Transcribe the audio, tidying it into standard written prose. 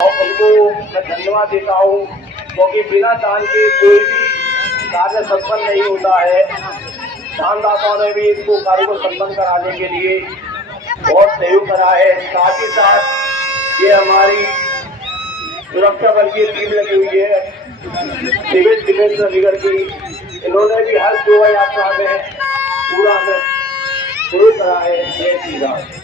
और उनको मैं धन्यवाद देता हूँ, क्योंकि बिना दान के कोई भी कार्य संपन्न नहीं होता है। दानदाताओं ने भी इसको कार्य को संपन्न कराने के लिए बहुत सहयोग करा है। साथ ही साथ ये हमारी सुरक्षा बल की टीम लगी हुई है, सिविल डिफेंस चंडीगढ़ की, इन्होंने भी हर शोभा यात्रा में पूरा में शुरू करा है। जय श्री राम।